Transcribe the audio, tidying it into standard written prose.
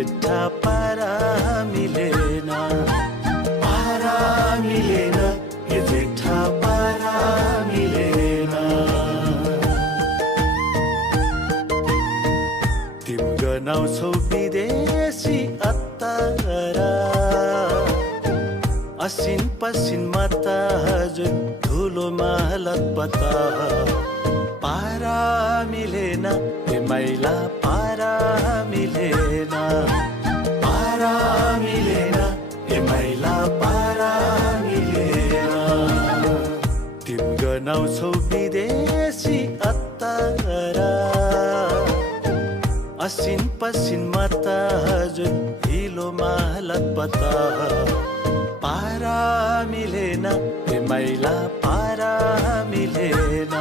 जेठा पारा मिलेन, पारा मिलेन, यो जेठा पारा मिलेन। तिम गनाउँछौ विदेशी अत्तारा, असिन पसिनमा त हजुर धुलोमा लतपता। पारा मिलेन ए मैला, पारा मिलेन, पारा मिलेन ए मैला, पारा मिलेन। तिम गनाउँछौ विदेशी अत्तारा, असिन पसिनमा त हजुर हिलोमा लतपता। पारा मिलेन ए मैला, पारा मिलेन।